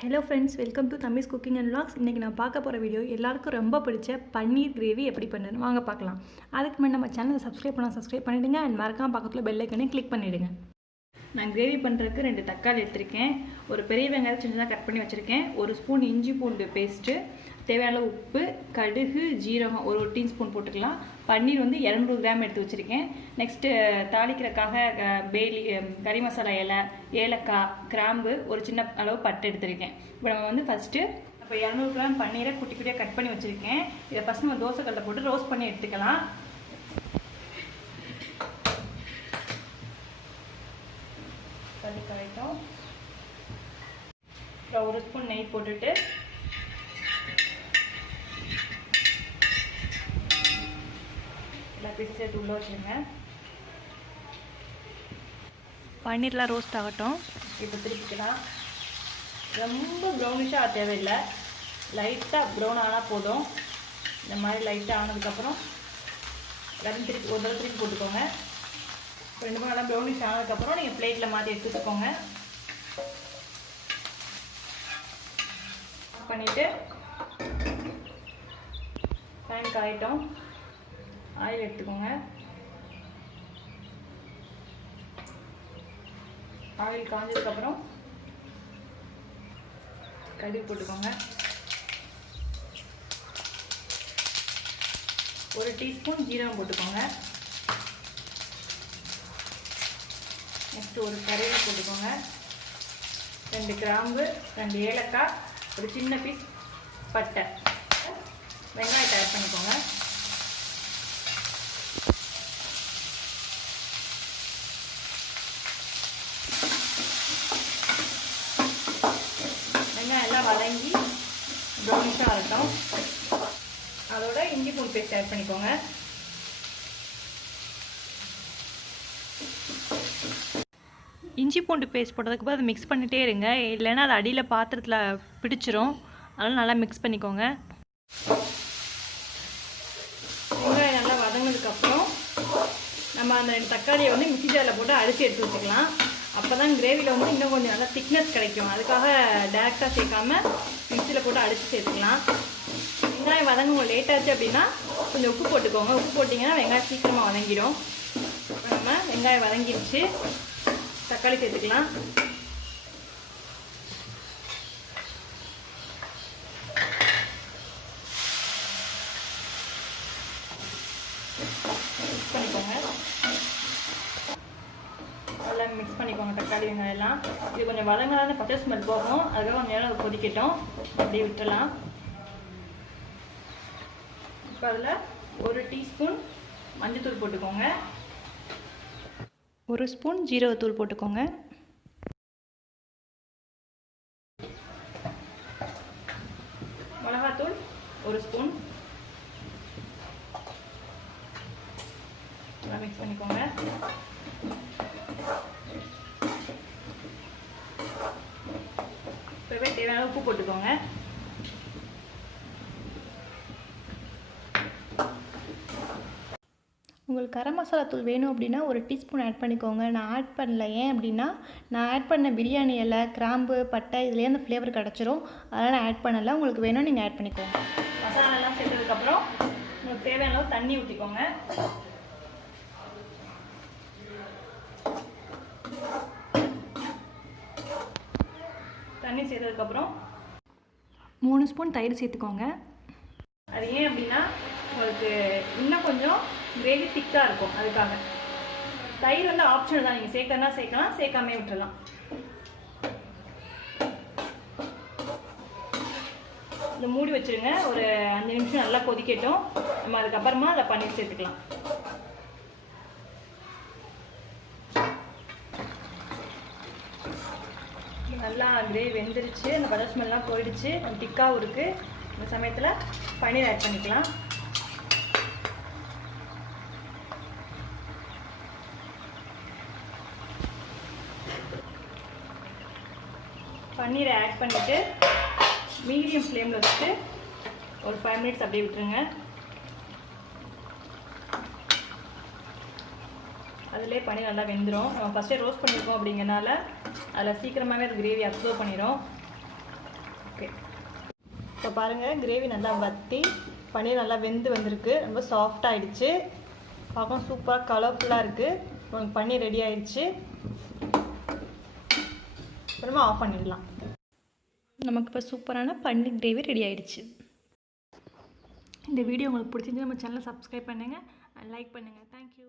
Hello friends, welcome to Thambi's cooking and vlogs. இன்றைக்கி நான் பார்க்க போகிற வீடியோ எல்லாருக்கும் ரொம்ப பிடிச்ச பன்னீர் கிரேவி எப்படி பண்ணுறது வாங்க பார்க்கலாம். அதுக்கு முன்னாடி நம்ம சேனலை சப்ஸ்கிரைப் பண்ணிவிடுங்க அண்ட் மறக்காம பக்கத்தில் பெல் ஐக்கனை கிளிக் பண்ணிவிடுங்க. நான் கிரேவி பண்ணுறதுக்கு 2 தக்காளி எடுத்திருக்கேன், ஒரு பெரிய வெங்காயம் சின்னதாக கட் பண்ணி வச்சுருக்கேன், 1 ஸ்பூன் இஞ்சி பூண்டு பேஸ்ட்டு, தேவையான உப்பு, கடுகு, ஜீரகம் ஒரு டீஸ்பூன் போட்டுக்கலாம். பன்னீர் 200 கிராம் எடுத்து வச்சுருக்கேன். நெக்ஸ்ட்டு தாளிக்கிறதுக்காக கறி மசாலா இலை, ஏலக்காய், கிராம்பு, ஒரு சின்ன அளவு பட்டை எடுத்துருக்கேன். இப்போ நம்ம ஃபஸ்ட்டு இப்போ 200 கிராம் பன்னீரை குட்டி குட்டியாக கட் பண்ணி வச்சுருக்கேன். இதை ஃபஸ்ட் நம்ம தோசைக்கல்லில் போட்டு ரோஸ்ட் பண்ணி எடுத்துக்கலாம். கரைக்கும் அப்புறம் 1 ஸ்பூன் நெய் போட்டுட்டு எல்லா பீஸும் சேர்த்து உள்ளே வச்சுருங்க. பன்னீர்லாம் ரோஸ்ட் ஆகட்டும். இப்போ திருப்பிக்கலாம். ரொம்ப ப்ரௌனிஷாக தேவையில்லை, லைட்டாக ப்ரௌன் ஆனால் போதும். இந்த மாதிரி லைட்டாக ஆனதுக்கப்புறம் எல்லாத்தையும் திருப்பி ஒரு தடவை திருப்பி போட்டுக்கோங்க. இப்போ 2 நல்லா ப்ரௌனிஷ் ஆனதுக்கப்புறம் நீங்கள் பிளேட்டில் மாற்றி எடுத்துக்கோங்க. பண்ணிவிட்டு பேன் காயிட்டோம், ஆயில் எடுத்துக்கோங்க. ஆயில் காஞ்சதுக்கப்புறம் கடுகு போட்டுக்கோங்க. 1 டீஸ்பூன் ஜீரகம் போட்டுக்கோங்க. நெக்ஸ்ட்டு ஒரு கருவேப்பிலை போட்டுக்கோங்க, 2 கிராம்பு, 2 ஏலக்காய், ஒரு சின்ன பீஸ் பட்டை, வெங்காயத்தை ஆட் பண்ணிக்கோங்க. வெங்காயம் எல்லாம் வதங்கி ப்ரௌனிஷாக இருக்கட்டும். அதோட இஞ்சி பூண்டு பேஸ்ட் ஆட் பண்ணிக்கோங்க. இஞ்சி பூண்டு பேஸ்ட் போட்டதுக்கு அதை மிக்ஸ் பண்ணிகிட்டே இருங்க, இல்லைன்னா அது அடியில் பாத்திரத்தில் பிடிச்சிரும். அதனால் நல்லா மிக்ஸ் பண்ணிக்கோங்க. வெங்காயம் நல்லா வதங்கினதுக்கப்புறம் நம்ம அந்த 2 தக்காளியை மிக்ஸி ஜாரில் போட்டு அரிசி எடுத்து வச்சுக்கலாம். அப்போ தான் கிரேவியில் இன்னும் கொஞ்சம் நல்லா திக்னஸ் கிடைக்கும். அதுக்காக டேரெக்டாக சேர்க்காம மிக்ஸியில் போட்டு அடித்து சேர்த்துக்கலாம். வெங்காயம் வதங்க உங்களுக்கு லேட்டாச்சு அப்படின்னா கொஞ்சம் உப்பு போட்டுக்கோங்க. உப்பு போட்டிங்கன்னா வெங்காயம் சீக்கிரமாக வதங்கிடும். நம்ம வெங்காயம் வதங்கிடுச்சு, தக்காளி சேர்த்துக்கலாம். மிக்ஸ் பண்ணிக்கோங்க, நல்லா மிக்ஸ் பண்ணிக்கோங்க தக்காளி வெங்காயம் எல்லாம். இது கொஞ்சம் வதங்காத பச்சை ஸ்மெல் போகும், அதுக்காக கொஞ்சம் நேரம் கொதிக்கட்டும். அப்படியே விட்டுடலாம். இப்போ அதில் 1 டீஸ்பூன் மஞ்சள்தூள் போட்டுக்கோங்க, 1 ஸ்பூன் ஜீரகத்தூள் போட்டுக்கோங்க, மிளகாத்தூள் 1 ஸ்பூன். நல்லா மிக்ஸ் பண்ணிக்கோங்க. இப்போவே தேவையான உப்பு போட்டுக்கோங்க. உங்களுக்கு கரம் மசாலா தூள் வேணும் அப்படின்னா 1 டீஸ்பூன் ஆட் பண்ணிக்கோங்க. நான் ஆட் பண்ணல, ஏன் அப்படின்னா நான் ஆட் பண்ண பிரியாணி இலை, கிராம்பு, பட்டை இதுலேயே அந்த ஃப்ளேவர் கிடச்சிரும். அதனால் நான் ஆட் பண்ணலை. உங்களுக்கு வேணும் நீங்கள் ஆட் பண்ணிக்கோங்க. மசாலாலாம் சேர்த்ததுக்கப்புறம் உங்களுக்கு தேவையான அளவு தண்ணி ஊற்றிக்கோங்க. தண்ணி சேர்த்ததுக்கப்புறம் 3 ஸ்பூன் தயிர் சேர்த்துக்கோங்க. அது ஏன் அப்படின்னா உங்களுக்கு இன்னும் கொஞ்சம் கிரேவி திக்காக இருக்கும். அதுக்காக தயிர் ஆப்ஷனல் தான், நீங்கள் சேர்க்கறனா சேர்க்கலாம், சேர்க்காமே விட்டுடலாம். இதை மூடி வச்சுருங்க, ஒரு 5 நிமிஷம் நல்லா கொதிக்கட்டும். நம்ம அதுக்கப்புறமா அதை பன்னீர் சேர்த்துக்கலாம். நல்லா கிரேவி வெந்துருச்சு, அந்த பச்சை ஸ்மெல்லாம் போயிடுச்சு, திக்காகவும் இருக்குது. இந்த சமயத்தில் பன்னீர் ஆட் பண்ணிக்கலாம். பன்னீரை ஆட் பண்ணிவிட்டு மீடியம் ஃப்ளேமில் வச்சுட்டு ஒரு 5 மினிட்ஸ் அப்படியே விட்டுருங்க. அதிலே பன்னீர் நல்லா வெந்துடும். நம்ம ஃபஸ்ட்டே ரோஸ்ட் பண்ணியிருக்கோம் அப்படிங்கிறனால அதில் சீக்கிரமாகவே அது கிரேவி அப்சர்வ் பண்ணிடும். ஓகே, இப்போ பாருங்கள் கிரேவி நல்லா வற்றி பன்னீர் நல்லா வெந்து வந்திருக்கு, ரொம்ப சாஃப்டாக ஆகிடுச்சு, பார்க்க சூப்பராக கலர்ஃபுல்லாக இருக்குது. உங்களுக்கு பன்னீர் ரெடி ஆகிடுச்சு. அப்புறமா ஆஃப் பண்ணிடலாம். நமக்கு இப்போ சூப்பரான பன்னீர் கிரேவி ரெடி ஆகிடுச்சு. இந்த வீடியோ உங்களுக்கு பிடிச்சிருந்து நம்ம சேனலை சப்ஸ்கிரைப் பண்ணுங்கள், லைக் பண்ணுங்கள். தேங்க்யூ.